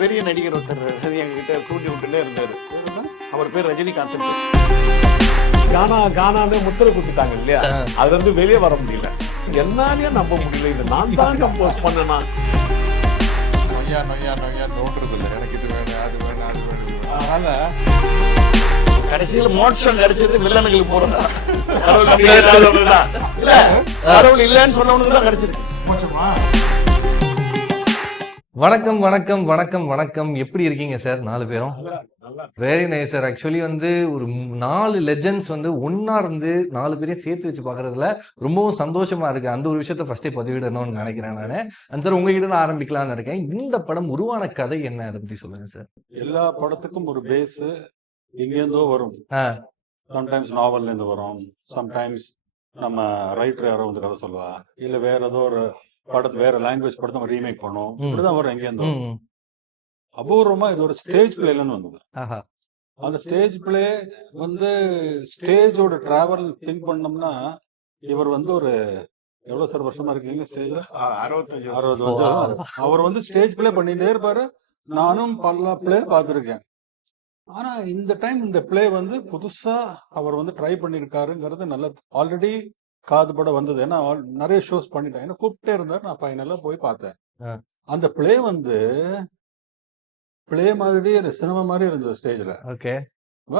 பெரிய நடிகர் ஒருத்தர் எங்ககிட்ட கூட்டி விட்டுட்டே இருந்தாரு. அவர் பேர் ரஜினிகாந்த். கானான்னு முத்திரை குத்திட்டாங்க இல்லையா, அதுல இருந்து வெளியே வர முடியல. என்னாலே நம்ப முடியல, இது நான் தான் கம்போஸ் பண்ணனா. நொய்யா நொய்யா நொய்யா நோட்டுறது இல்லை. எனக்கு இது வேணும், அது வேணும், அது வேணும். அதனால கடைசியில மோட்சம் கிடைச்சது வில்லனுங்களுக்கு போறதா, கடவுள் இல்லன்னு சொன்னவனுக்கு தான் கிடைச்சிருக்கு மோட்சமா. வணக்கம் வணக்கம் வணக்கம் வணக்கம். எப்படி இருக்கீங்க சார்? 4 பேரும் வெரி நைஸ் சார். ஆக்சுவலி ஒரு 4 லெஜெண்ட்ஸ் ஒன்னா இருந்து 4 பேரையும் சேர்த்து வச்சு பாக்குறதுல ரொம்பவும் சந்தோஷமா இருக்கு. அந்த ஒரு விஷயத்த ஃபர்ஸ்டே பதிவிடணும்னு நினைக்கிறேன் நானு. சார் உங்ககிட்ட தான் ஆரம்பிக்கலாம்னு இருக்கேன். இந்த படம் உருவான கதை என்ன, அதை பத்தி சொல்லுங்க சார். எல்லா படத்துக்கும் ஒரு பேஸ் எங்கேருந்தோ வரும். சம்டைம்ஸ் நாவல்ல இருந்து வரும், சம்டைம்ஸ் நம்ம ரைட்டர் யாரோ கதை சொல்லுவா, இல்ல வேற ஏதோ ஒரு படத்து வேற லாங்குவேஜ் படத்தை ரீமேக் பண்ணும். இப்படிதான் வரும் எங்கேருந்தோ. அபூர்வமா இது ஒரு ஸ்டேஜ் பிளேல இருந்து வந்தது. அந்த ஸ்டேஜ் பிளே ஸ்டேஜோட டிராவல் திங்க் பண்ணோம்னா, இவர் ஒரு எவ்வளவு சார் வருஷமா இருக்கீங்க ஸ்டேஜ்ல? 60 வருஷம். அவர் ஸ்டேஜ் பிளே பண்ணிட்டே இருப்பாரு. நானும் பல பிளே பார்த்துருக்கேன். ஆனா இந்த டைம் இந்த பிளே புதுசா அவர் ட்ரை பண்ணிருக்காருங்கிறது நல்ல ஆல்ரெடி காதுபட வந்தது. ஏன்னா நிறைய ஷோஸ் பண்ணிட்டேன், ஏன்னா கூப்பிட்டே இருந்தாரு. நான் ஃபைனலா போய் பார்த்தேன். அந்த பிளே பிளே மாதிரி சினிமா மாதிரி இருந்தது ஸ்டேஜ்ல. Okay,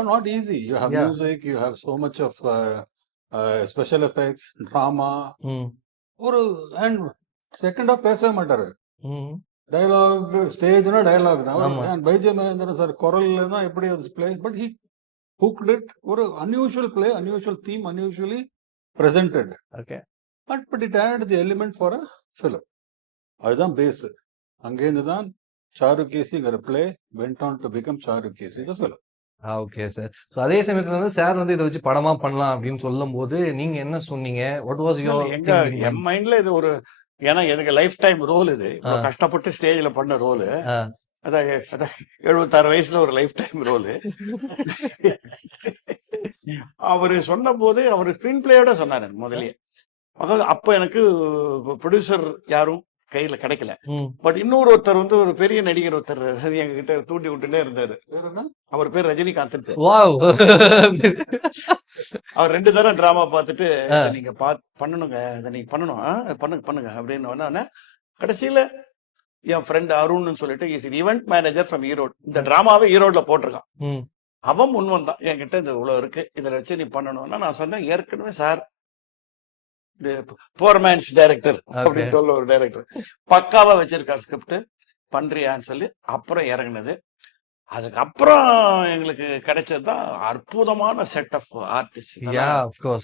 not easy. You have music, you have so much of special effects, drama. ஒரு அண்ட் செகண்ட் ஆஃப் பேசவே மாட்டாரு. டயலாக் ஸ்டேஜ்னா டயலாக் தான். பைஜே மகேந்திரன் சார் குரல்ல தான் எப்படி அது play, but he cooked it. ஒரு unusual play, unusual theme, unusually presented. Okay. But it added the element for a film. அதுதான் பேஸ். அங்கேருந்து தான் சாருகேசிங்கிற play went on to become Charukesi the film. Okay sir. So அதே சமயத்துல sir இதை வச்சு படமா பண்ணலாம் அப்படின்னு சொல்லும் போது நீங்க என்ன சொன்னீங்க? வாட் வாஸ் யுவர் என் மைண்ட்ல இது ஒரு, ஏன்னா எனக்கு லைஃப் டைம் ரோல் இது. கஷ்டப்பட்டு ஸ்டேஜ்ல பண்ண ரோல். அதான் 76 வயசுல ஒரு லைஃப் டைம் ரோல். அவரு சொன்ன போது அவரு ஸ்கிரீன் பிளேயோட சொன்னாரு முதல்லயே. அப்ப எனக்கு ப்ரொடியூசர் யாரும் கையில கிடைக்கல. பட் இன்னொருத்தர் ஒரு பெரிய நடிகர் ஒருத்தர் எங்ககிட்ட தூண்டி விட்டுட்டே இருந்தாரு. அவர் பேர் ரஜினிகாந்த். அவர் 2 தடவை டிராமா பார்த்துட்டு, நீங்க பண்ணணுங்க, இதை நீங்க பண்ணணும், பண்ணுங்க அப்படின்னு. கடைசியில என் ஃப்ரெண்ட் அருண்னு சொல்லிட்டு ஈவென்ட் மேனேஜர் ஃப்ரம் ஈரோடு, இந்த டிராமாவை ஈரோட்ல போட்டிருக்கான். அவன் முன் வந்தான், என்கிட்ட இந்த இவ்வளவு இருக்கு, இதுல வச்சு நீ பண்ணணும்னா. நான் சொன்னேன், ஏற்கனவே சார் போர் மேன்ஸ் டைரக்டர் அப்படின்னு சொல்ல ஒரு டைரக்டர் பக்காவா வச்சிருக்காரு ஸ்கிரிப்ட், பண்றியான்னு சொல்லி அப்புறம் இறங்குனது. அதுக்கப்புறம் எங்களுக்கு கிடைச்சதுதான் அற்புதமான செட் ஆஃப் ஆர்டிஸ்ட்.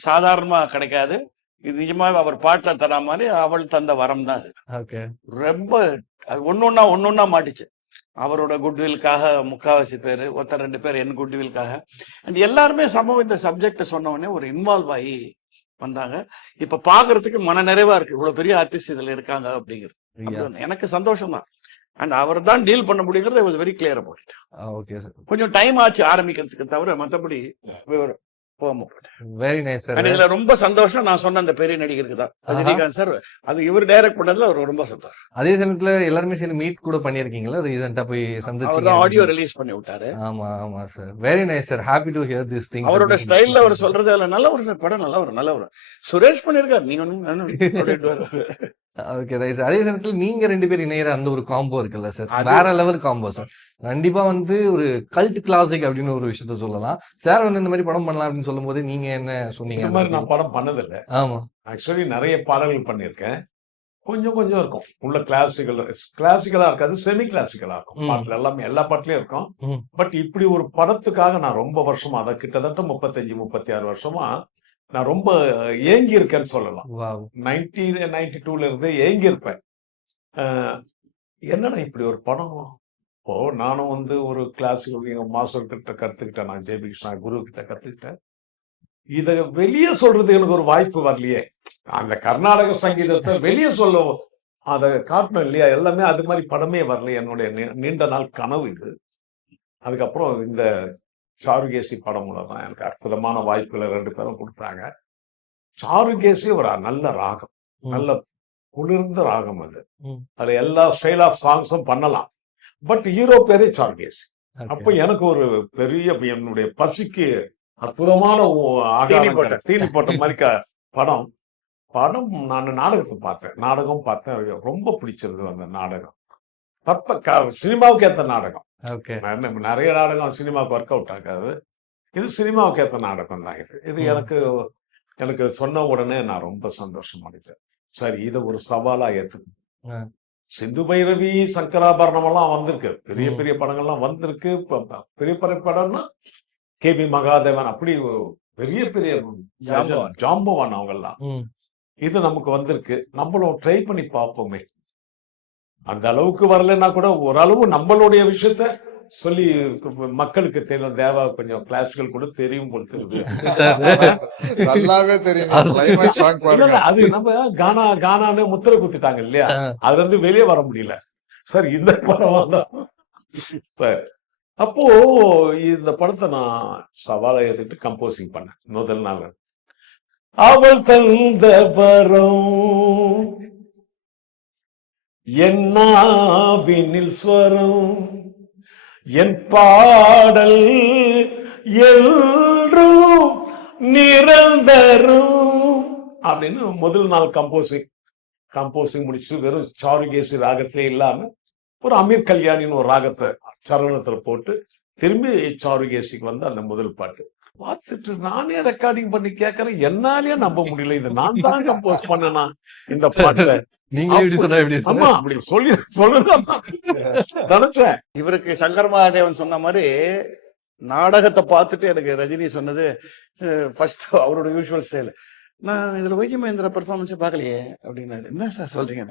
சாதாரணமா கிடைக்காது. இது நிஜமாவே அவர் பாட்டுல தரா மாதிரி அவள் தந்த வரம் தான் அது. ரொம்ப ஒன்னொன்னா மாட்டிச்சு. அவரோட குட்வில்காக முக்காவாசி பேரு, 1-2 பேர் என் குட்வில்காக. அண்ட் எல்லாருமே சமம் இந்த சப்ஜெக்ட் சொன்ன உடனே ஒரு இன்வால்வ் ஆகி வந்தாங்க. இப்ப பாக்குறதுக்கு மன நிறைவா இருக்கு, இவ்வளவு பெரிய ஆர்டிஸ்ட் இதுல இருக்காங்க அப்படிங்கிறது. எனக்கு சந்தோஷம் தான். அண்ட் அவர் தான் டீல் பண்ண முடியுங்கிறது வெரி கிளியரா போயிட்டு. கொஞ்சம் டைம் ஆச்சு ஆரம்பிக்கிறதுக்கு, தவிர மற்றபடி வெரி நைஸ் சார். இதுல ரொம்ப சந்தோஷம். நான் சொன்ன அந்த பெரிய நடிகருக்கு தான், ரஜினிகாந்த் சார். அது இவர் டைரக்ட் பண்ணதுல ரொம்ப சந்தோஷம். அதே சமயத்துல எல்லாருமே சேர்ந்து மீட் கூட பண்ணிருக்கீங்களா? ரீசெண்டா போய் சந்திச்சு ஆடியோ ரிலீஸ் பண்ணி விட்டாரு. ஆமா sir, very nice sir. Happy to hear this thing. அவரோட ஸ்டைல்ல அவர் சொல்றது நல்ல ஒரு படம், நல்ல ஒரு சுரேஷ் பண்ணிருக்காரு. நீங்க ஓகே ரைட். அதே சமயத்துல நீங்க 2 பேர் இணையற அந்த ஒரு காம்போ இருக்குல்ல சார், வேற லெவல் காம்போ சார். கண்டிப்பா ஒரு கல்ட் கிளாசிக் அப்படின்னு ஒரு விஷயத்த சொல்லலாம். சார் இந்த மாதிரி படம் பண்ணலாம் அப்படின்னு சொல்லும் போது நீங்க என்ன சொன்னீங்க? இந்த மாதிரி நான் படம் பண்ணதில்லை. ஆமா, ஆக்சுவலி நிறைய பாடல்கள் பண்ணியிருக்கேன். கொஞ்சம் இருக்கும். உள்ள கிளாசிக்கலா இருக்காது, செமி கிளாசிக்கலா இருக்கும். பாட்டுல எல்லாமே எல்லா பாட்டுலயும் இருக்கும். பட் இப்படி ஒரு படத்துக்காக நான் ரொம்ப வருஷமா, அதை கிட்டத்தட்ட 35-36 வருஷமா நான் ரொம்ப ஏங்கி இருக்கேன்னு சொல்லலாம். 1992 இருந்து ஏங்கி இருப்பேன். என்னடா இப்படி ஒரு படம். இப்போ நானும் ஒரு கிளாசிக்கல் மாஸ்டர் கிட்ட கத்துக்கிட்டேன், நான் ஜெயபி கிருஷ்ணா குரு கிட்ட கத்துக்கிட்டேன். இத வெளியே சொல்றது எனக்கு ஒரு வாய்ப்பு வரலையே. அந்த கர்நாடக சங்கீதத்தை வெளியே சொல்ல அதை காட்டணும் இல்லையா? எல்லாமே அது மாதிரி படமே வரல. என்னுடைய நீண்ட நாள் கனவு இது. அதுக்கப்புறம் இந்த சாருகேசி படம் மூலதான் எனக்கு அற்புதமான வாய்ப்புகளை 2 பேரும் கொடுத்தாங்க. சாருகேசி ஒரு நல்ல ராகம், நல்ல குளிர்ந்த ராகம். அதுல எல்லா ஸ்டைல் ஆஃப் சாங்ஸும் பண்ணலாம். பட் ஹீரோ பேரே சார்கேசி. Okay. அப்ப எனக்கு ஒரு பெரிய என்னுடைய பசிக்கு அற்புதமான ஆகாரம் தீனி போட்ட மாதிரி படம் நான் நாடகத்தை பார்த்தேன். நாடகம் பார்த்தேன், ரொம்ப பிடிச்சிருந்தது அந்த நாடகம். சினிமாவுக்கு ஏற்ற நாடகம். Okay. நிறைய நாடகம் சினிமாவுக்கு ஒர்க் அவுட் ஆகாது. இது சினிமாவுக்கு ஏற்ற நாடகம் தான். இது எனக்கு சொன்ன உடனே நான் ரொம்ப சந்தோஷம் அடைச்சேன். சரி, இதை ஒரு சவாலா ஏத்துக்கணும். சிந்து பைரவி, சங்கராபரணம் எல்லாம் வந்திருக்கு, பெரிய பெரிய படங்கள்லாம் வந்திருக்கு. பெரிய பெரிய படம்னா KV மகாதேவன், அப்படி பெரிய பெரிய ஜாம்பவான் அவங்க எல்லாம். இது நமக்கு வந்திருக்கு, நம்மளும் ட்ரை பண்ணி பார்ப்போமே. அந்த அளவுக்கு வரலன்னா கூட ஓரளவு நம்மளுடைய விஷயத்த சொல்லி மக்களுக்கு தெரியும். தேவா கொஞ்சம் கிளாஸ்கள் கூட தெரியும் போல தெரியுது. நல்லாவே தெரியும். அது நம்ம கானான்னு முத்திரை குத்திட்டாங்க இல்லையா, அதுல இருந்து வெளியே வர முடியல. சார் இந்த படம் தான். அப்போ இந்த படத்தை நான் சவாலை ஏற்றுட்டு கம்போசிங் பண்ணேன். முதல் நாள் அவள் தந்த வரம் என்னாவினில் ஸ்வரம் என் பாடல் எல்லோரும் நிரந்தரும் அப்படின்னு முதல் நாள் கம்போசிங் முடிச்சு வெறும் சாருகேசி ராகத்திலே இல்லாம ஒரு அமீர் கல்யாணின்னு ஒரு ராகத்தை சரணத்துல போட்டு திரும்பி சாருகேசிக்கு வந்து அந்த முதல் பாட்டு பார்த்துட்டு நானே ரெக்கார்டிங் பண்ணி கேட்கறேன். என்னாலே நம்ப முடியல, இது நான் தான் கம்போஸ் பண்ணனா இந்த பாட்டுல. நீங்க எப்படி சொன்னா எப்படி ஆமா அப்படி சொல்லுதான் நினைச்சேன். இவருக்கு சங்கர் மகாதேவன் சொன்ன மாதிரி நாடகத்தை பார்த்துட்டு எனக்கு ரஜினி சொன்னது ஃபர்ஸ்ட் அவரோட யூஸ்வல் ஸ்டைல், நான் இதுல வைஜி மகேந்திரா பெர்ஃபார்மன்ஸ் பார்க்கலையே அப்படின்னாரு. என்ன சார் சொல்றீங்க?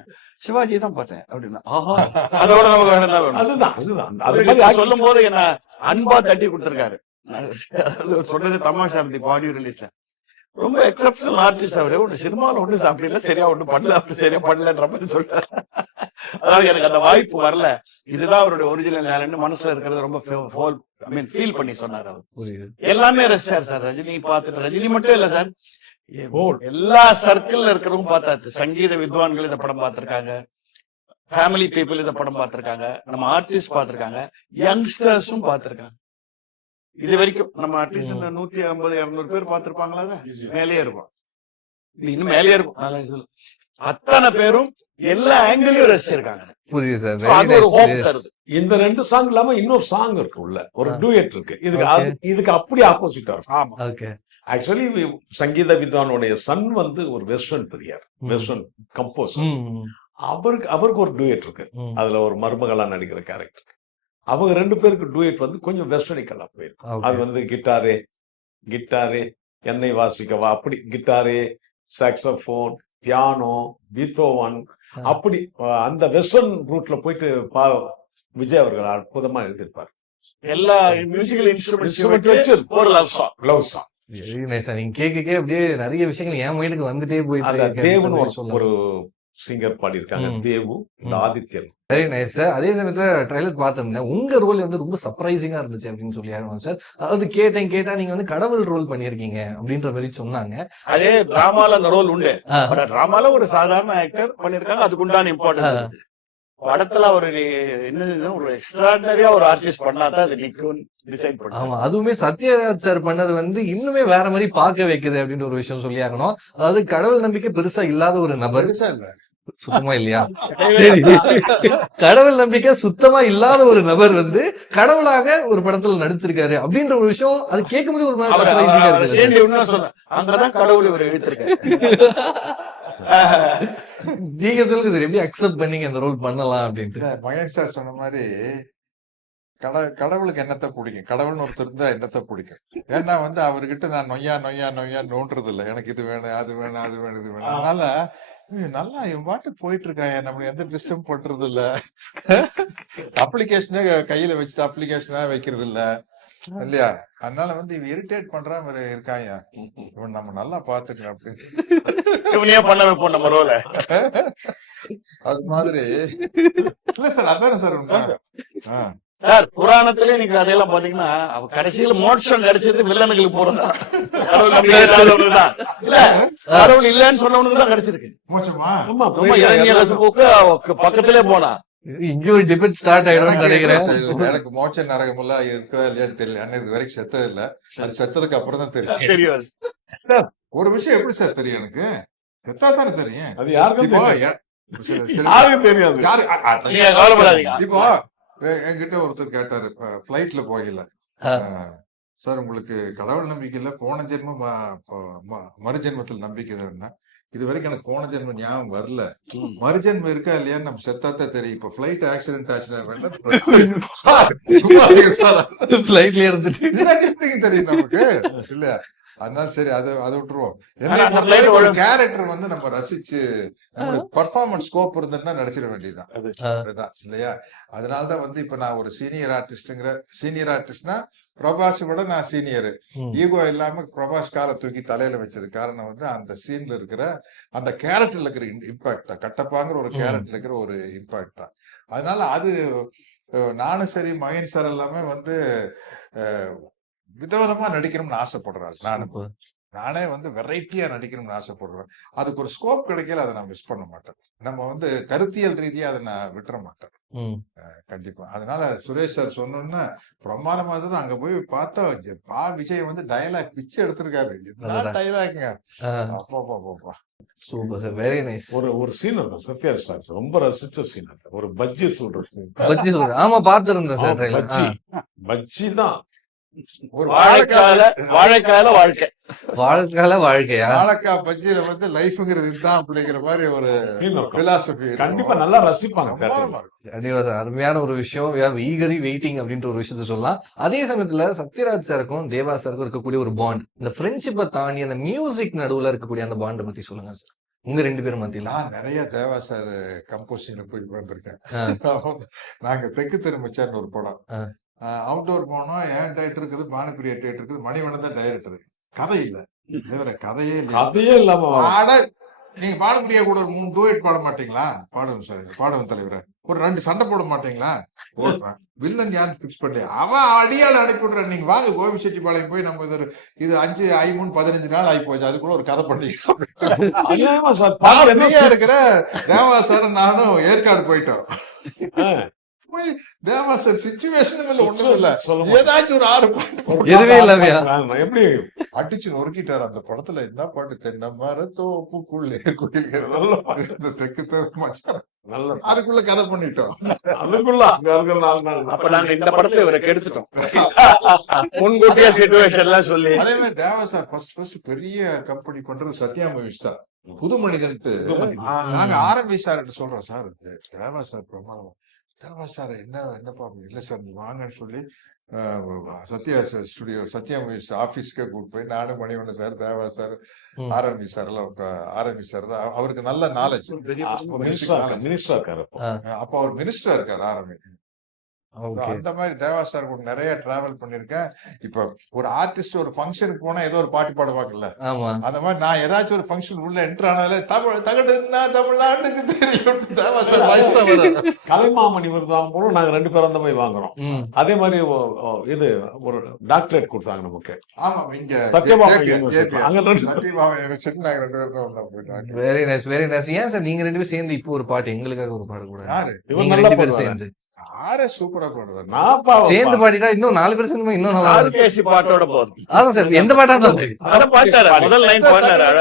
சிவாஜி தான் பார்த்தேன் அப்படின்னா. ஆஹா, அதோட நமக்கு வேற என்ன வேணும்? அதுதான் சொல்லும் போது என்ன அன்பா தட்டி கொடுத்திருக்காரு. சொன்னது தமாஷா இருந்துச்சு. ஆடியோ ரிலீஸ்ல ரொம்ப எக்ஸப்ஷனல் ஆர்டிஸ்ட் அவரு. ஒண்ணு சினிமாவில் ஒண்ணு அப்படி இல்ல, சரியா ஒண்ணு பண்ணல, அப்படி சரியா பண்ணலன்ற மாதிரி சொல்றாரு. அதாவது எனக்கு அந்த வாய்ப்பு வரல, இதுதான் அவருடைய ஒரிஜினல் டேலண்ட், மனசுல இருக்கிறது ரொம்ப ஃபீல் பண்ணி சொன்னார் அவர். எல்லாமே ரசிச்சார் சார். ரஜினி பார்த்துட்டு, ரஜினி மட்டும் இல்ல சார், எல்லா சர்க்கிள்ல இருக்கிறவங்க பார்த்தாச்சு. சங்கீத வித்வான்கள் இந்த படம் பார்த்திருக்காங்க, ஃபேமிலி பீப்புள் இந்த படம் பார்த்திருக்காங்க, நம்ம ஆர்டிஸ்ட் பார்த்திருக்காங்க, யங்ஸ்டர்ஸும் பார்த்திருக்காங்க. இது வரைக்கும் நம்ம ஆர்டிஸ்ட் 150-200 பேர் பார்த்திருப்பாங்களா? மேலேயே இருக்கும், இன்னும் மேலேயே இருக்கும். அத்தனை பேரும் எல்லா ஆங்கிளையும் ரசிச்சிருக்காங்க. இந்த 2 சாங் இல்லாம இன்னொரு சாங் இருக்கு உள்ள, ஒரு டூயட் இருக்கு. இதுக்கு அப்படி ஆப்போசிட்டா இருக்கும். ஆக்சுவலி சங்கீத வித்வானுடைய சன் வந்து ஒரு வெஸ்டர்ன் பெரியார், வெஸ்டர்ன் கம்போஸ். அவருக்கு ஒரு டூயட் இருக்கு. அதுல ஒரு மருமகளா நடிக்கிற கேரக்டர். அவங்க 2 பேருக்கு டூயட் வந்து கொஞ்சம் வெஸ்டர்னிக்கலா போயிருக்கும். அது வந்து கிட்டாரே என்னை வாசிக்கவா, அப்படி கிட்டாரே, சாக்ஸோபோன், பியானோ, பீத்தோவன், அப்படி அந்த வெஸ்டர்ன் ரூட்ல போயிட்டு விஜய் அவர்கள் அற்புதமா எழுதியிருப்பார். எல்லா மியூசிக்கல் இன்ஸ்ட்ருமெண்ட் வச்சு ஒரு லவ் சாங். நீங்க கேட்க அப்படியே நிறைய விஷயங்கள் என் மைண்டுக்கு வந்துட்டே போயிட்டு. தேவன் ஒரு சிங்கர் பாடி இருக்காங்க, Devu, Adithyan. Very nice sir. அதே சமயத்துல ட்ரைலர் பார்த்திருந்தேன், உங்க ரோல் வந்து ரொம்ப சர்ப்ரைசிங்கா இருந்துச்சு அப்படின்னு சொல்லி ஆகணும் சார். அதாவது கேட்டா நீங்க வந்து கடவுள் ரோல் பண்ணிருக்கீங்க அப்படின்ற மாதிரி சொன்னாங்க. அதே டிராமால அந்த ரோல் உண்டு. டிராமால ஒரு சாதாரண ஆக்டர் பண்ணிருக்காங்க, அதுக்கு உண்டான இம்பார்ட்டன்ஸ். படத்துல ஒரு ஒரு எக்ஸ்ட்ராடனரியா ஒரு ஆர்டிஸ்ட் பண்ணாதான் அது நிக்கும் டிசைட் பண்ணுவாங்க. ஆமா, அதுவுமே சத்யராஜ் சார் பண்ணது வந்து இன்னுமே வேற மாதிரி பார்க்க வைக்குது அப்படின்ற ஒரு விஷயம் சொல்லி ஆகணும். அதாவது கடவுள் நம்பிக்கை பெருசா இல்லாத ஒரு நபர், சுத்தமா இல்லையா? சரி, கடவுள் நம்பிக்கை சுத்தமா இல்லாத ஒரு நபர் வந்து கடவுளாக ஒரு படத்துல நடிச்சிருக்காரு அப்படின்ற ஒரு விஷயம், அது கேட்கும்போது ஒரு மாதிரி அங்கதான் கடவுள் இவர் எழுத்திருக்காரு. நீங்க சொல்லுங்க சார், எப்படி அக்செப்ட் பண்ணீங்க இந்த ரோல் பண்ணலாம் அப்படின்ட்டு? மகேஷ் சார் சொன்ன மாதிரி கடவுளுக்கு என்னத்தை பிடிக்கும், கடவுள்னு ஒருத்தர் இருந்தா என்னத்தை பிடிக்கும். ஏன்னா வந்து அவர்கிட்ட நான் நொய்யா நோன்றது இல்லை. எனக்கு இது வேணும், அது வேணும், அது வேணும், இது வேணும். அதனால நல்லா இவன் பாட்டு போயிட்டு இருக்காங்க, நம்ம எந்த டிஸ்டர்ப் பண்றது இல்ல. அப்ளிகேஷனே கையில வச்சுட்டு அப்ளிகேஷனா வைக்கிறது இல்ல இல்லையா? அதனால வந்து இவன் இரிட்டேட் பண்றான் இருக்காங்க, இவன் நம்ம நல்லா பாத்துக்கலாம் அப்படின்னு பண்ண வைப்போம் நம்ம ரோல. அது மாதிரி இல்ல சார், அதானே சார் சார். புராணத்திலே நீங்க அதையெல்லாம் பாத்தீங்கன்னா அவ கடைசியில மோட்சம் கிடைச்சது வில்லனுக்கு போறதா, கடவுள் நம்பிக்கை இல்லாதவனுக்குதான். இல்ல, கடவுள் இல்லன்னு சொன்னவனுக்கு தான் கிடைச்சிருக்கு மோட்சமா. பக்கத்திலே போனா இங்க ஒரு டிபேட் ஸ்டார்ட் ஆயிடும்னு நினைக்கிறேன். எனக்கு மோட்ச நரகம் எல்லாம் இருக்குதா இல்லையான்னு தெரியல. அண்ணன் இது வரைக்கும் செத்தது இல்ல. அது செத்ததுக்கு அப்புறம் தான் தெரியும். தெரியும். ஒரு விஷயம் எப்படி சார் தெரியும் எனக்கு? செத்தா தானே தெரியும். அது யாருக்கும் இப்போ தெரியாது. சில யாருக்கும் தெரியாது. யாரு நீங்க கவலைப்படாதீங்க. இப்போ என்கிட்ட ஒருத்தர் கேட்டாரு பிளைட்ல போகல, சார் உங்களுக்கு கடவுள் நம்பிக்கை இல்ல, போன ஜென்மம் மறுஜென்மத்தில் நம்பிக்கை தான். இது வரைக்கும் எனக்கு போன ஜென்மம் ஞாபகம் வரல. மறுஜென்மம் இருக்கா இல்லையான்னு நம்ம செத்தாத்தான் தெரியும். இப்ப பிளைட் ஆக்சிடென்ட் ஆச்சுன்னா ஃபிளைட்ல இருந்துட்டு எப்படிங்க தெரியும் நமக்கு இல்ல. அதனால சரி அதை விட்டுருவோம். ஒரு கேரக்டர் வந்து நம்ம ரசிச்சு நம்மளுக்கு பர்ஃபார்மன்ஸ் ஸ்கோப் இருந்ததுன்னா நடிச்சிட வேண்டியதுதான். அதுதான் இல்லையா? அதனாலதான் வந்து இப்ப நான் ஒரு சீனியர் ஆர்டிஸ்ட்னா பிரபாஸ் விட நான் சீனியர். ஈகோ இல்லாம பிரபாஸ் காலை தூக்கி தலையில வச்சது காரணம் வந்து அந்த சீன்ல இருக்கிற அந்த கேரக்டர்ல இருக்கிற இம்பாக்ட் தான். கட்டப்பாங்கிற ஒரு கேரக்டர்ல இருக்கிற ஒரு இம்பாக்ட் தான். அதனால அது நானும் சரி மகேஷ் சார் எல்லாமே வந்து விதவிதமா நடிக்கணும்னு ஆசைப்படுறாள். நானே வந்து வெரைட்டியா நடிக்கணும்னு ஆசைப்படுறேன். அதுக்கு ஒரு ஸ்கோப் கிடைக்கல, அதை நான் மிஸ் பண்ண மாட்டேன். நம்ம வந்து கருத்தியல் ரீதியா அதை நான் விட்டுற மாட்டேன் கண்டிப்பா. அதனால சுரேஷ் சார் சொன்னோன்னா பிரமாதமா இருந்தது. அங்க போய் பார்த்தா விஜய் வந்து டயலாக் பிச்சு எடுத்திருக்காரு. என்ன டயலாக்ங்க, அப்பா. Super sir, very nice. ஒரு சீன் இருக்கும் சத்யா சார் ரொம்ப ரசிச்ச சீன். ஒரு பஜ்ஜி சொல்ற சீன். பஜ்ஜி சொல்ற, ஆமா பாத்துருந்தேன் சார். பஜ்ஜி தான் ஒரு வாழைக்கால வாழ்க்கை, வாழ்க்கையில வாழ்க்கையா, வாழைக்காய் பஜ்ஜியில வந்து லைஃப்ங்கிறது இதுதான் அப்படிங்கிற மாதிரி ஒரு பிலாசபி. கண்டிப்பா நல்லா ரசிப்பாங்க. அருமையான ஒரு விஷயம். ஈகரி வெயிட்டிங் அப்படின்ற ஒரு விஷயத்த சொல்லலாம். அதே சமயத்துல சத்யராஜ் சாருக்கும் தேவா சாருக்கும் இருக்கக்கூடிய ஒரு பாண்ட், இந்த ஃப்ரெண்ட்ஷிப்பை தாண்டி அந்த மியூசிக் நடுவுல இருக்கக்கூடிய அந்த பாண்டை பத்தி சொல்லுங்க சார். உங்க ரெண்டு பேரும் மத்தியில நான் நிறைய தேவா சார் கம்போசிங்ல போய் வந்திருக்கேன். நாங்க தெற்கு தெருமச்சான்னு ஒரு படம் அவுட்டோர் போனோம். ஏன் டைரக்டர் இருக்குது, பானுப்பிரியா டைரக்டர் இருக்குது, மணிவண்ணன் தான் டைரக்டர். கதை இல்ல, கதையே இல்லாம நீங்க பானுப்பிரியா கூட ஒரு 3 டூயட் பாட மாட்டீங்களா? பாடுவோம் சார், பாடுவோம் தலைவரை. ஒரு 2 சண்டை போட மாட்டீங்களா? போடுறேன். வில்லன் யாரு பிக்ஸ் பண்ணி அவன் அடியாள் அனுப்பி விடுறேன். நீங்க வாங்க கோபிச்செட்டிப்பாளையம் போய் நம்ம இது 5 I3 15 நாள் ஆகி போச்சு. அதுக்குள்ள ஒரு கதை பண்ணி இருக்கிற தேவா சார் நானும் ஏற்காடு போயிட்டோம். தேவா சார் சிச்சுவேஷன் ஒண்ணும் இல்ல, ஏதாச்சும் ஒரு 6 பாட்டு எதுவே இல்லையா எப்படி அடிச்சு நொறுக்கிட்டாரு. அந்த படத்துல என்ன பாட்டு, தென்னை மரத்தோப்புக்குள்ளே தெற்கு மச்சான், அதுக்குள்ள கதை பண்ணிட்டோம். அப்ப நாங்க இந்த படத்துல இவரை கெடுத்துட்டோம் முன்கூட்டிய சிச்சுவேஷன்லாம் சொல்லி. அதே மாதிரி தேவா சார் ஃபர்ஸ்ட் பெரிய கம்பெனி பண்றது சத்யா மூவிஸ் தான். புது மனிதன்ட்டு நாங்க ஆரம்பி சார் சொல்றோம், சார் தேவா சார் பிரமாதம், தேவா சார் என்ன பாப்போம் இல்ல சார் நீ வாங்கன்னு சொல்லி சத்யா ஸ்டுடியோ சத்யா மூவிஸ் ஆபீஸ்க்கே கூப்பிட்டு போய் நானும் மணிவண்ணன் சார், தேவா சார், ஆரம்பி சார் எல்லாம் ஆரம்பி சார் தான். அவருக்கு நல்ல நாலேஜ். அப்ப அவர் மினிஸ்டரா இருக்காரு ஆரம்பி. அந்த மாதிரி தேவா சார் கூட நிறைய டிராவல் பண்ணிருக்கேன். இப்ப ஒரு ஆர்டிஸ்ட் ஒரு ஃபங்க்ஷனுக்கு போனா ஏதோ ஒரு பாட்டு பாடுவாங்கல்ல, அந்த மாதிரி நான் ஏதாச்சும் ஒரு ஃபங்க்ஷன் உள்ள என்டர் ஆனாலே தகடுன்னா தமிழ்நாட்டுக்கு தெரியும் தேவா சார் வயசா வர. கலைமாமணி விருதாம் போல நாங்க 2 பேரும் அந்த போய் வாங்குறோம். அதே மாதிரி இது ஒரு டாக்டரேட் கொடுத்தாங்க நமக்கு. ஆமா, இங்க வெரி நைஸ், வெரி நைஸ். ஏன் சார் நீங்க 2 பேரும் சேர்ந்து இப்போ ஒரு பாட்டு எங்களுக்காக ஒரு பாட கூடாது? நீங்க 2 பேரும் சேர்ந்து சூப்பரா பாடுவார். சேர்ந்து பாடிட்டா இன்னும் 4 பேர் சேர்ந்து இன்னும் நல்லா பேசி பாட்டோட போதும். அதான் சார், எந்த பாட்டா இருந்தாலும் முதல் லைன் பாடுறாரு.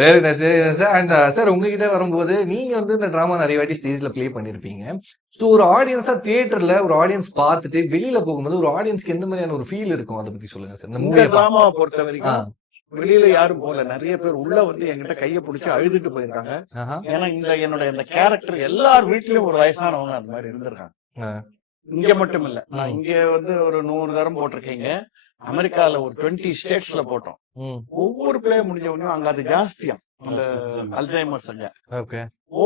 Very nice, very nice. And sir உங்ககிட்ட வரும்போது நீங்க வந்து இந்த டிராமா நிறைய வாட்டி ஸ்டேஜ்ல பிளே பண்ணிருப்பீங்க. ஸோ ஒரு ஆடியன்ஸா தியேட்டர்ல ஒரு ஆடியன்ஸ் பார்த்துட்டு வெளியில போகும்போது ஒரு ஆடியன்ஸ்க்கு எந்த மாதிரியான ஒரு ஃபீல் இருக்கும், அதை பத்தி சொல்லுங்க சார். இந்த டிராமாவை பொறுத்த வரைக்கும் வெளியில யாரும் போகல, நிறைய பேர் உள்ள வந்து என்கிட்ட கைய பிடிச்சி அழுதுட்டு போயிருக்காங்க. ஏன்னா என்னோட இந்த கேரக்டர் எல்லார் வீட்லயும் ஒரு வயசானவங்க அந்த மாதிரி இருந்திருக்காங்க. இங்க மட்டும் இல்ல, நான் இங்க வந்து ஒரு 100 தரம் போட்டிருக்கீங்க. அமெரிக்கால ஒரு 20 ஸ்டேட்ஸ்ல போட்டோம். ஒவ்வொரு பிளே முடிஞ்சவனையும் அங்க அது ஜாஸ்தியா அந்த அல்சைமர்ஸ் அங்க.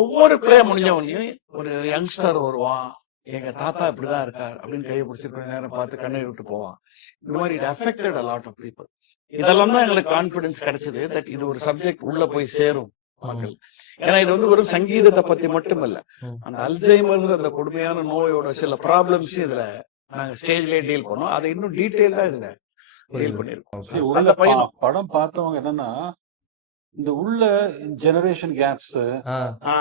ஒவ்வொரு பிளே முடிஞ்சவனையும் ஒரு யங்ஸ்டர் வருவான், எங்க தாத்தா இப்படிதான் இருக்கார் அப்படின்னு கையை பிடிச்சிட்டு நேரம் பார்த்து கண்ணை விட்டு போவான். இந்த மாதிரி it affected a lot of people. இதெல்லாம் தான் எங்களுக்கு கான்பிடன்ஸ் கிடைச்சது, தட் இது ஒரு சப்ஜெக்ட் உள்ள போய் சேரும் மக்கள். ஏன்னா இது வந்து ஒரு சங்கீதத்தை பத்தி மட்டும் இல்ல, அந்த அல்சைமர் அந்த கொடுமையான நோயோட சில ப்ராப்ளம்ஸ் இதுல நாங்க ஸ்டேஜ்லயே டீல் பண்ணோம். அதை இன்னும் டீடைல்டா இதுல டீல் பண்ணிருக்கோம். படம் பார்த்தவங்க என்னன்னா இந்த உள்ள ஜெனரேஷன் கேப்ஸ்,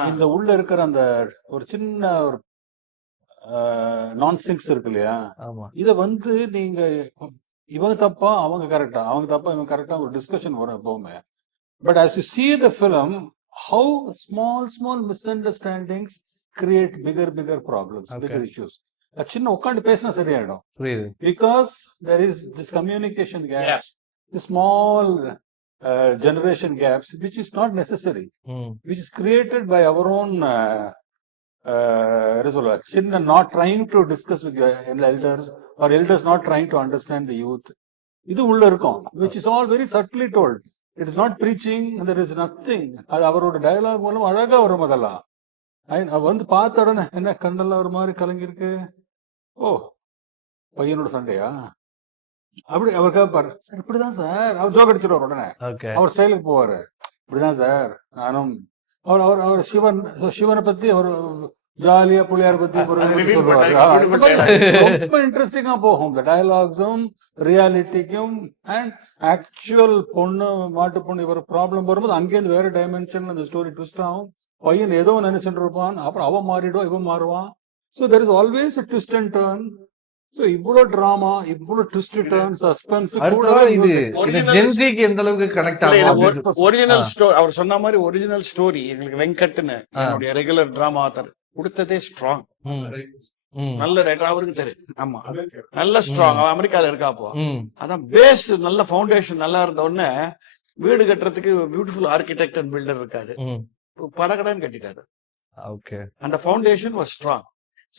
இந்த உள்ள இருக்கிற அந்த ஒரு சின்ன ஒரு நான்சென்ஸ் இருக்கு இல்லையா, ஆமா இத வந்து நீங்க இவங்க தப்பா அவங்க கரெக்டா, அவங்க தப்பா இவங்க கரெக்டா ஒரு டிஸ்கஷன் வரும் எப்பவுமே. But as you see the film, how small misunderstandings create bigger problems, Okay. bigger issues. சின்ன உட்காந்து பேசினா சரியாயிடும். புரியுது. Because there is this communication gaps, Yeah. the small generation gaps, which is not necessary, ம் which is created by our own சின்ன not trying to discuss with your elders, or elders not trying to understand the youth. இது உள்ள இருக்கும், which is all very subtly told. It is not preaching, there is nothing. அது அவரோட dialogue மூலம் அழகா வரும். அதெல்லாம் வந்து பார்த்த உடனே என்ன கண்ணெல்லாம் ஒரு மாதிரி கலங்கிருக்கு, ஓ பையனோட சண்டையா அப்படி அவர் கேட்பாரு. சார் இப்படிதான் சார், அவர் ஜோக் அடிச்சிருவார் உடனே, ஓகே அவர் ஸ்டைலுக்கு போவாரு. இப்படிதான் சார் நானும் அவர் அவர் அவர் சிவனை பத்தி அவர் ஜாலியா புள்ளியார் பத்தி ரொம்ப இன்ட்ரெஸ்டிங்கா போகும். இந்த டயலாக்ஸும் ரியாலிட்டிக்கும் அண்ட் ஆக்சுவல் பொண்ணு மாட்டு பொண்ணு இவர் ப்ராப்ளம் வரும்போது அங்கேருந்து வேற டைமென்ஷன்ல அந்த ஸ்டோரி ட்விஸ்ட் ஆகும். பையன் ஏதோ நினைச்சுட்டு இருப்பான், அப்புறம் அவன் மாறிடுவான், இவன் மாறுவான். So there is always twist and turn. So இவ்வளவு டிராமா, இவ்வளவு ட்விஸ்ட் டர்ன், சஸ்பென்ஸ். அடுத்ததா இது ஜென்சிக்கு எந்த அளவுக்கு கனெக்ட் ஆகும்? ஒரிஜினல் ஸ்டோரி அவர் சொன்ன மாதிரி ஒரிஜினல் ஸ்டோரி எங்களுக்கு வெங்கட்னு என்னுடைய ரெகுலர் டிராமா ஆத்தர் கொடுத்ததே ஸ்ட்ராங். நல்ல ரைட்டர், அவருக்கு தெரியும். ஆமா, நல்ல ஸ்ட்ராங். அவன் அமெரிக்கால இருக்காப்போ. அதான் பேஸ் நல்ல ஃபவுண்டேஷன் நல்லா இருந்த உடனே வீடு கட்டுறதுக்கு பியூட்டிஃபுல் ஆர்கிடெக்ட் அண்ட் பில்டர் இருக்காது, படகடன்னு கட்டிட்டாரு. ஓகே, அந்த foundation was strong.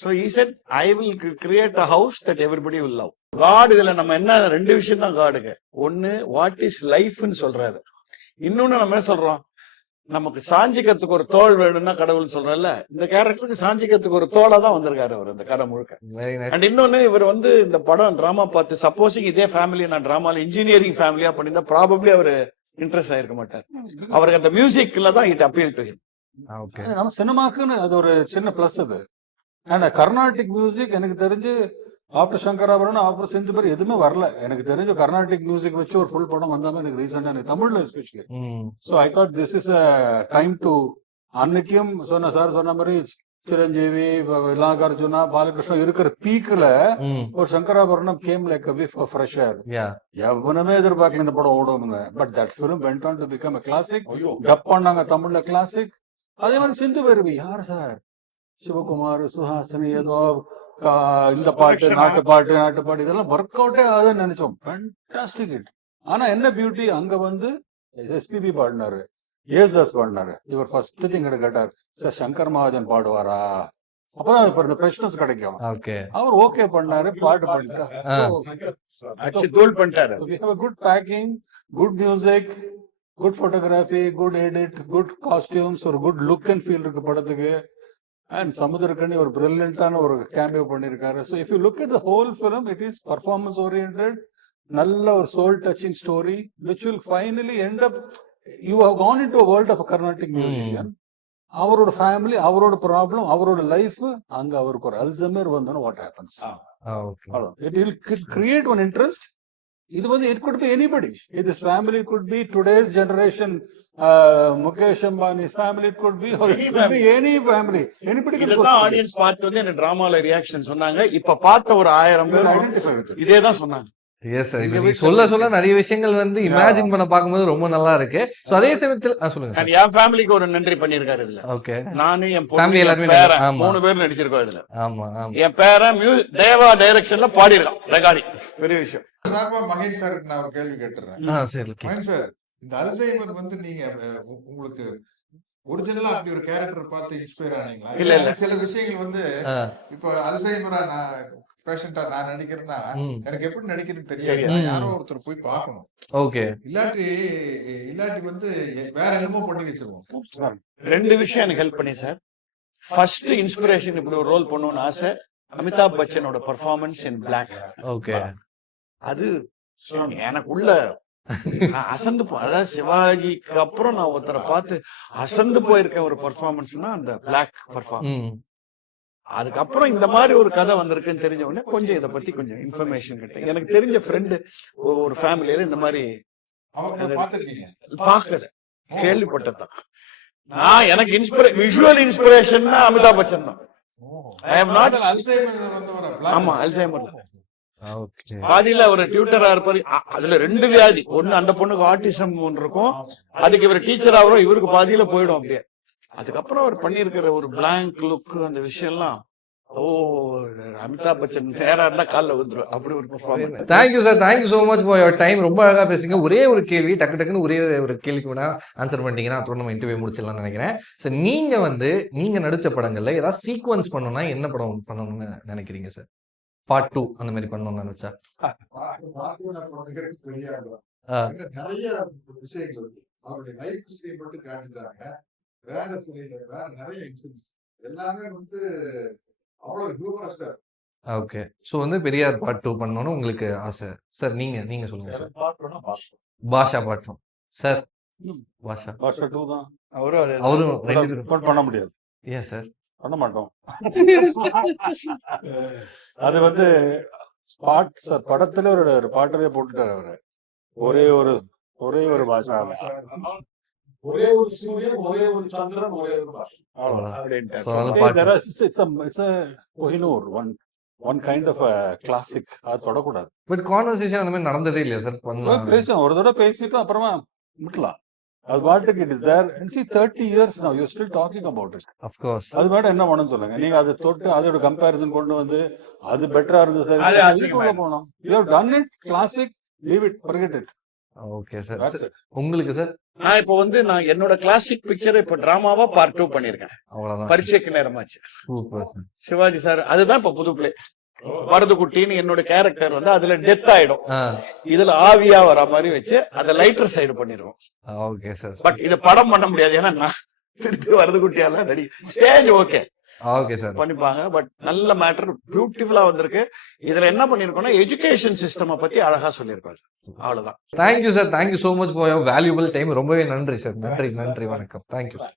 So he said, I will create a house that everybody will love. God இதுல நம்ம என்ன ரெண்டு விஷயம் தான் காடுங்க. ஒன்னு வாட் இஸ் லைஃப்னு சொல்றாரு, இன்னொன்னு நம்ம என்ன சொல்றோம், நமக்கு சாஞ்சிக்கிறதுக்கு ஒரு தோல் வேணும்னா கடவுள் சொல்றல, இந்த கேரக்டருக்கு சாஞ்சிக்கிறதுக்கு ஒரு தோலா தான் வந்திருக்காரு அவர் இந்த கதை முழுக்க. அண்ட் இன்னொன்னு இவர் வந்து இந்த படம் டிராமா பார்த்து சப்போசிங் இதே ஃபேமிலி நான் டிராமால இன்ஜினியரிங் ஃபேமிலியா பண்ணியிருந்தா ப்ராபப்ளி அவர் இன்ட்ரெஸ்ட் ஆயிருக்க மாட்டார். அவருக்கு அந்த மியூசிக்ல தான் இட் அப்பீல் டு ஹிம். நம்ம சினிமாக்குன்னு அது ஒரு சின்ன பிளஸ் அது. அண்ட் கர்நாடிக் மியூசிக் எனக்கு தெரிஞ்சு ஆப்டர் சங்கராபரணம் ஆப்டர் செந்துபர் எதுவுமே வரல. எனக்கு தெரிஞ்சு கர்நாடிக் மியூசிக் வச்சு ஒரு ஃபுல் படம் வந்தாமே எனக்கு ரீசெண்டா எனக்கு தமிழ்ல especially. So I thought this is a time to, அன்னைக்கும் சொன்ன சார் சொன்ன மாதிரி சிரஞ்சீவி, நாகார்ஜுனா, பாலகிருஷ்ணன் இருக்கிற பீக்ல ஒரு Shankarabharanam game like a whiff of fresh air. எவனுமே எதிர்பார்க்கல இந்த படம் ஓடும். But that film went on to become a classic. Dub பண்ணாங்க தமிழ்ல கிளாசிக். அதே மாதிரி சிந்து பைரவி யார் சார், சிவகுமார், சுஹாசினி, ஏதோ இந்த பாட்டு நாட்டுப்பாட்டு இதெல்லாம் ஒர்க் அவுட்டே ஆகுதுன்னு நினைச்சோம். Fantastic hit. ஆனா என்ன பியூட்டி, அங்க வந்து எஸ்பிபி பாடினாரு, ஏசுதாஸ் பாடினாரு. இவர் ஃபர்ஸ்ட் திங் கேட்டார், சார் சங்கர் மகாஜன் பாடுவாரா, அப்பதான் ஃப்ரெஷ்னஸ் கிடைக்கும். அவர் ஓகே பண்ணாரு, பாட்டு பண்ணிட்டாரு. Good packing, good music, good photography, good edit, good costumes, ஒரு குட் லுக் அண்ட் ஃபீல் இருக்கு படத்துக்கு. அண்ட் சமுத்திரக்கனி ஒரு பிரில்லியன்டான ஒரு கேமியோ பண்ணிருக்காரு. So if you look at the whole film, it is performance oriented, நல்ல ஒரு soul touching story which will finally end up, you have gone into a world of a Carnatic musician. அவரோட family, அவரோட problem, அவரோட life, அங்க அவருக்கு ஒரு Alzheimer வந்தோன்னா what happens. It will create one interest. இது வந்து it could be anybody. This family could be today's generation, Mukesh Ambani family, it could be, or it could be any family. Anybody can. இதுதான் audience பார்த்து வந்து இந்த டிராமால reaction சொன்னாங்க. இப்ப பார்த்த ஒரு 1000 பேர் இதே தான் சொன்னாங்க. எஸ் சார், இப்ப நீங்க சொல்ல நிறைய விஷயங்கள் வந்து இமேஜின் பண்ண பார்க்கும்போது ரொம்ப நல்லா இருக்கு. சோ அதே சமயத்தில் சொல்லுங்க. என் ஃபேமிலிக்கு ஒரு நன்றி பண்ணிருக்காரு இதுல. ஓகே, நானு என் ஃபேமிலி எல்லாரும் 3 பேர் நடிச்சிருக்கோம் இதுல. ஆமா, என் பேரன் தேவா டைரக்ஷன்ல பாடிருக்கான், ரெக்கார்டிங். பெரிய விஷயம். சார்பா மகேஷ் சாருக்கு நான் ஒரு கேள்வி கேட்டுறேன். சரி மகேஷ் சார், இந்த அல்சைமர் வந்து நீங்க உங்களுக்கு ஒரிஜினலா அப்படி ஒரு கேரக்டர் பார்த்து இன்ஸ்பயர் ஆனீங்களா? இல்ல சில விஷயங்கள் வந்து இப்ப அல்சைமரா நான் பேஷண்டா நான் நடிக்கிறேன்னா எனக்கு எப்படி நடிக்கிறதுன்னு தெரியாது. யாரோ ஒருத்தர் போய் பார்க்கணும். ஓகே, இல்லாட்டி வந்து வேற என்னமோ பண்ணி வச்சிருவோம். 2 விஷயம் எனக்கு ஹெல்ப் பண்ணி சார். ஃபர்ஸ்ட் இன்ஸ்பிரேஷன், இப்படி ஒரு ரோல் பண்ணணும்னு ஆசை. அமிதாப் பச்சனோட பெர்ஃபார்மன்ஸ் இன் பிளாக். ஓகே, அது எனக்குள்ள நான் அசந்து அதாவது சிவாஜிக்கு அப்புறம் நான் ஒருத்தரை பார்த்து அசந்து போயிருக்க ஒரு பெர்ஃபார்மன்ஸ்னா அந்த பிளாக் பெர்ஃபார்மன்ஸ். அதுக்கப்புறம் இந்த மாதிரி ஒரு கதை வந்திருக்குன்னு தெரிஞ்ச உடனே கொஞ்சம் இதை பத்தி கொஞ்சம் இன்ஃபர்மேஷன் கேட்டேன். எனக்கு தெரிஞ்ச ஃப்ரெண்டு ஒரு ஃபேமிலியில இந்த மாதிரி பாக்கல. கேள்விப்பட்டதுதான். நான் எனக்கு விஷுவல் இன்ஸ்பிரேஷன்னா அமிதாப் பச்சன் தான். I am not- ஆமா, அல்சைமர்ல ஓகே. பாதியில ஒரு டியூட்டரா இருப்பாரு. அதுல 2 வியாதி. ஒண்ணு அந்த பொண்ணுக்கு ஆட்டிசம் ஒன்று இருக்கும், அதுக்கு இவர் டீச்சர் ஆகிறோம், இவருக்கு பாதியில போயிடும் அப்படியே. அதுக்கப்புறம் அவர் பண்ணிருக்கிற ஒரு பிளாங்க் லுக், அந்த விஷயம் எல்லாம், ஓ அமிதாப் பச்சன் நேரா இருந்தா காலில் வந்துடும், அப்படி ஒரு performance. Thank you sir, thank you so much for your time. ரொம்ப அழகா பேசுறீங்க. ஒரே ஒரு கேள்வி, டக்குன்னு ஒரே ஒரு கேள்விக்கு வேணா ஆன்சர் பண்ணிட்டீங்கன்னா அப்புறம் நம்ம இன்டர்வியூ முடிச்சிடலாம்னு நினைக்கிறேன். சார், நீங்க நடிச்ச படங்கள்ல ஏதாவது சீக்வன்ஸ் பண்ணணும்னா என்ன படம் பண்ணணும்னு நினைக்கிறீங்க சார்? பார்ட் 2 அந்த மாதிரி பண்ணணும்னு நினைச்சா? நிறைய விஷயங்கள் இருக்கு. அவருடைய லைஃப் ஹிஸ்டரி மட்டும் காட்டிட்டாங்க. வேற நிறைய இன்சிடென்ட்ஸ் எல்லாமே வந்து அவ்வளவு ஹியூமரஸா. ஓகே. ஸோ பெரியார் பார்ட் 2 பண்ணணும்னு உங்களுக்கு ஆசை. சார், நீங்க சொல்லுங்க சார். பாஷா பார்ட் 2 சார். பாஷா 2 தான். அவரும் 2 பேரும் பண்ண முடியாது. ஏன் சார்? பண்ண மாட்டோம். அது வந்து பாட் சார் படத்துல ஒரு பாட்டவே போட்டுட்டாரு அவரு. ஒரே ஒரு பாஷா. ஒரே ஒரு சூரியன், ஒரே ஒரு சந்திரன், ஒரே ஒரு பாஷை. So, அதனால part It's a Kohinoor, one kind of a classic. அது தொடக்கூடாது. பட் கான்வர்சேஷன் அந்த மாதிரி நடந்ததே இல்லையா சார்? பண்ணலாம். பேசும் ஒரு தடவை பேசிட்டு அப்புறமா விட்டுலாம். அது பாட்டுக்கு it is there. And see 30 years now you're still talking about it. Of course. அது பாட்டு என்ன பண்ணணும் சொல்லுங்க. நீங்க அதை தொட்டு அதோட கம்பேரிசன் கொண்டு வந்து அது பெட்டரா இருந்தது அது சரி அசிங்கமா போனோம். You have done it, classic, leave it, forget it. Okay sir. That's it. உங்களுக்கு சார்? நான் இப்போ நான் என்னோட கிளாசிக் பிக்சரை இப்போ டிராமாவா பார்ட் 2 பண்ணிருக்கேன். அவ்வளவுதான். பரீட்சைக்கு நேரமாச்சு. Super sir. சிவாஜி சார், அதுதான் இப்ப புது பிளே. வரதுக்குட்டின்னு என்னோட கேரக்டர் அதுல டெத் ஆயிடும். இதுல ஆவியா வர மாதிரி வச்சு அதை லைட்டர் சைடு பண்ணிருவோம். Okay sir. பட் இத படம் பண்ண முடியாது, ஏன்னா நான் திருப்பி வரதுக்குட்டியால நடி ஸ்டேஜ் ஓகே ஓகே சார். பண்ணிப்பாங்க. பட் நல்ல மேட்டர், பியூட்டிஃபுல்லா வந்திருக்கு. இதுல என்ன பண்ணிருக்கோம்னா எஜுகேஷன் சிஸ்டம் பத்தி அழகா சொல்லியிருப்பாரு. அவ்வளவுதான். Thank you sir, thank you so much for your valuable time. ரொம்பவே நன்றி சார். நன்றி, வணக்கம். Thank you sir.